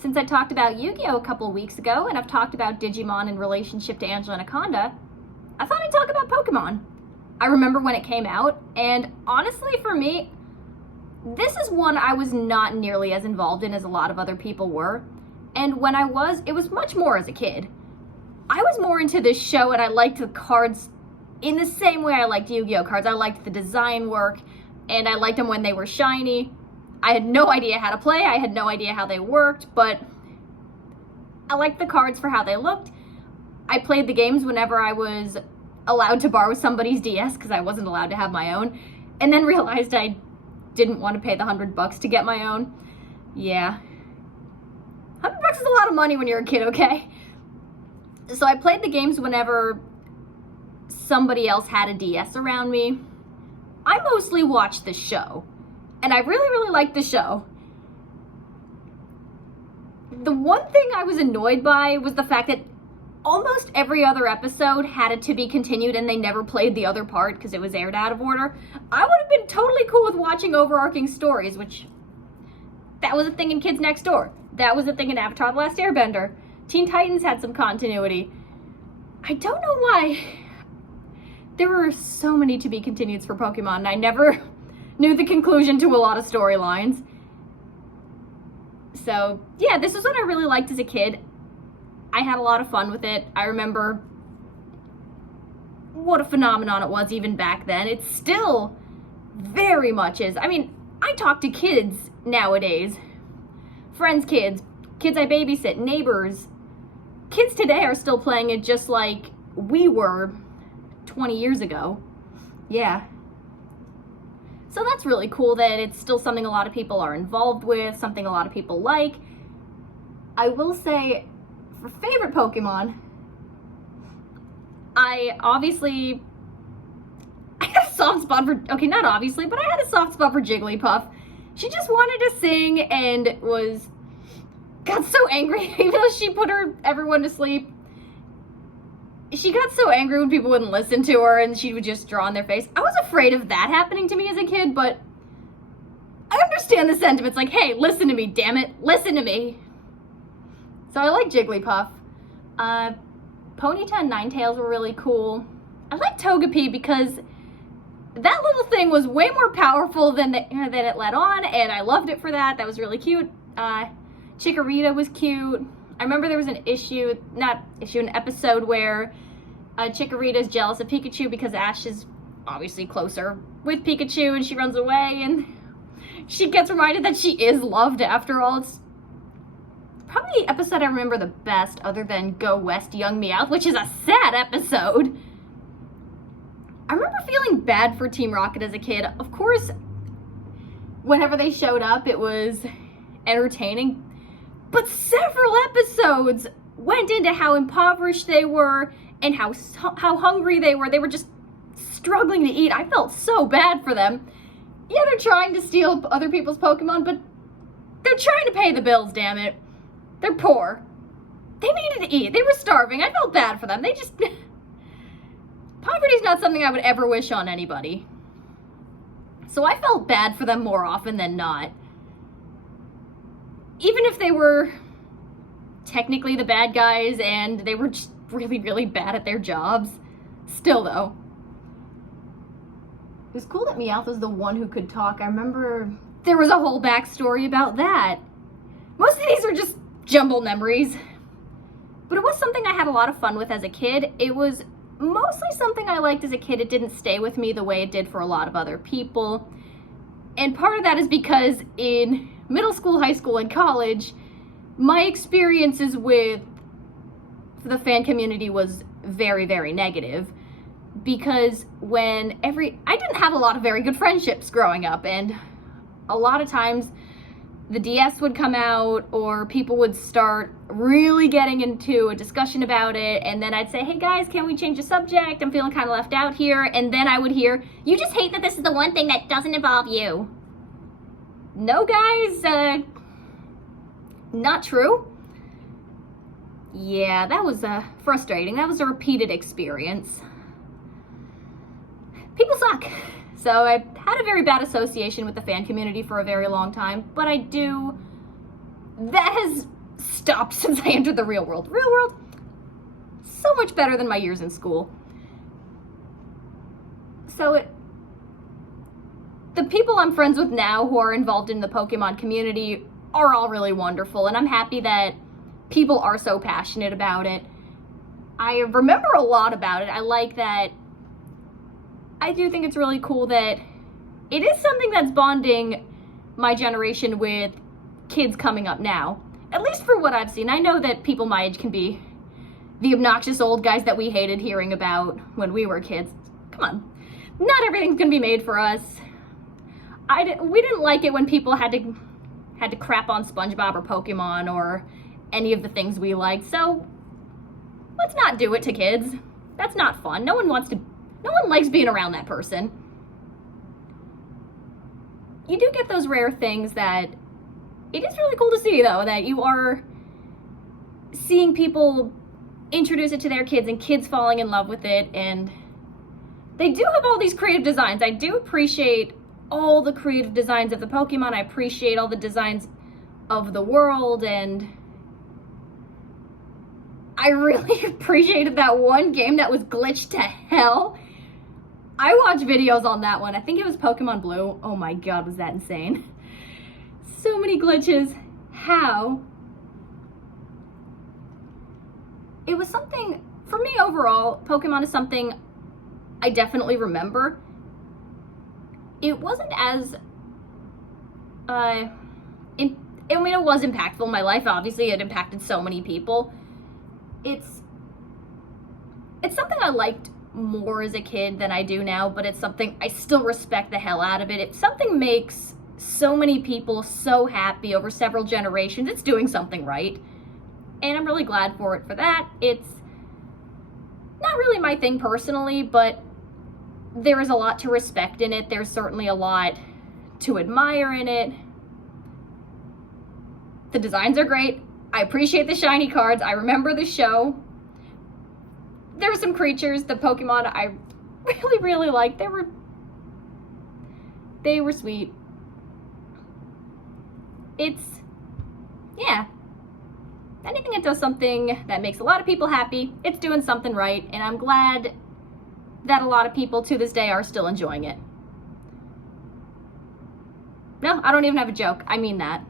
Since I talked about Yu-Gi-Oh! A couple weeks ago, and I've talked about Digimon in relationship to Angela Anaconda, I thought I'd talk about Pokemon. I remember when it came out, and honestly for me, this is one I was not nearly as involved in as a lot of other people were. And when I was, it was much more as a kid. I was more into this show and I liked the cards in the same way I liked Yu-Gi-Oh! Cards. I liked the design work, and I liked them when they were shiny. I had no idea how to play, I had no idea how they worked, but I liked the cards for how they looked. I played the games whenever I was allowed to borrow somebody's DS because I wasn't allowed to have my own, and then realized I didn't want to pay the $100 to get my own. Yeah. $100 is a lot of money when you're a kid, okay? So I played the games whenever somebody else had a DS around me. I mostly watched the show, and I really liked the show. The one thing I was annoyed by was the fact that almost every other episode had it to be continued and they never played the other part because it was aired out of order. I would have been totally cool with watching overarching stories, which that was a thing in Kids Next Door. That was a thing in Avatar: The Last Airbender. Teen Titans had some continuity. I don't know why there were so many to be continueds for Pokemon, and I never knew the conclusion to a lot of storylines. So yeah, this was what I really liked as a kid. I had a lot of fun with it. I remember what a phenomenon it was even back then. It still very much is. I mean, I talk to kids nowadays. Friends' kids, kids I babysit, neighbors. Kids today are still playing it just like we were 20 years ago. Yeah. So that's really cool that it's still something a lot of people are involved with, something a lot of people like. I will say, for favorite Pokemon, I had a soft spot for, okay, not obviously, but I had a soft spot for Jigglypuff. She just wanted to sing and got so angry, even though she put everyone to sleep. She got so angry when people wouldn't listen to her and she would just draw on their face. I was afraid of that happening to me as a kid, but I understand the sentiments like, hey, listen to me, damn it, listen to me. So I like Jigglypuff. Ponyta and Ninetales were really cool. I like Togepi because that little thing was way more powerful than it let on, and I loved it for that. That was really cute. Chikorita was cute. I remember there was an an episode where Chikorita's jealous of Pikachu because Ash is obviously closer with Pikachu, and she runs away, and she gets reminded that she is loved after all. It's probably the episode I remember the best, other than Go West Young Meowth, which is a sad episode. I remember feeling bad for Team Rocket as a kid. Of course, whenever they showed up, it was entertaining. But several episodes went into how impoverished they were and how hungry they were. They were just struggling to eat. I felt so bad for them. Yeah, they're trying to steal other people's Pokemon, but they're trying to pay the bills, damn it. They're poor. They needed to eat. They were starving. I felt bad for them. Poverty's not something I would ever wish on anybody. So I felt bad for them more often than not. Even if they were technically the bad guys and they were just really bad at their jobs. Still though. It was cool that Meowth was the one who could talk. I remember there was a whole backstory about that. Most of these are just jumbled memories. But it was something I had a lot of fun with as a kid. It was mostly something I liked as a kid. It didn't stay with me the way it did for a lot of other people. And part of that is because in middle school, high school, and college, my experiences with the fan community was very negative. Because I didn't have a lot of very good friendships growing up, and a lot of times the DS would come out or people would start really getting into a discussion about it, and then I'd say, hey guys, can we change the subject? I'm feeling kind of left out here. And then I would hear, you just hate that this is the one thing that doesn't involve you. No guys, not true. Yeah, that was frustrating. That was a repeated experience. People suck. So I had a very bad association with the fan community for a very long time, but that has stopped since I entered the real world. Real world, so much better than my years in school. So the people I'm friends with now who are involved in the Pokemon community are all really wonderful, and I'm happy that people are so passionate about it. I remember a lot about it. I like that. I do think it's really cool that it is something that's bonding my generation with kids coming up now. At least for what I've seen. I know that people my age can be the obnoxious old guys that we hated hearing about when we were kids. Come on. Not everything's gonna be made for us. We didn't like it when people had to crap on SpongeBob or Pokemon or any of the things we liked, so let's not do it to kids. That's not fun. No one likes being around that person. You do get those rare things that it is really cool to see, though, that you are seeing people introduce it to their kids and kids falling in love with it, and they do have all these creative designs. I do appreciate all the creative designs of the Pokemon. I appreciate all the designs of the world, and I really appreciated that one game that was glitched to hell. I watched videos on that one. I think it was Pokemon Blue. Oh my god, was that insane. So many glitches. How? It was something, for me overall, Pokemon is something I definitely remember. It wasn't as, it was impactful in my life. Obviously, it impacted so many people. It's something I liked more as a kid than I do now, but it's something I still respect the hell out of it. If something makes so many people so happy over several generations, it's doing something right. And I'm really glad for it for that. It's not really my thing personally, but there is a lot to respect in it. There's certainly a lot to admire in it. The designs are great. I appreciate the shiny cards. I remember the show. There were some creatures, the Pokemon I really, really liked. They were sweet. Yeah. Anything that does something that makes a lot of people happy, it's doing something right, and I'm glad that a lot of people to this day are still enjoying it. No, I don't even have a joke. I mean that.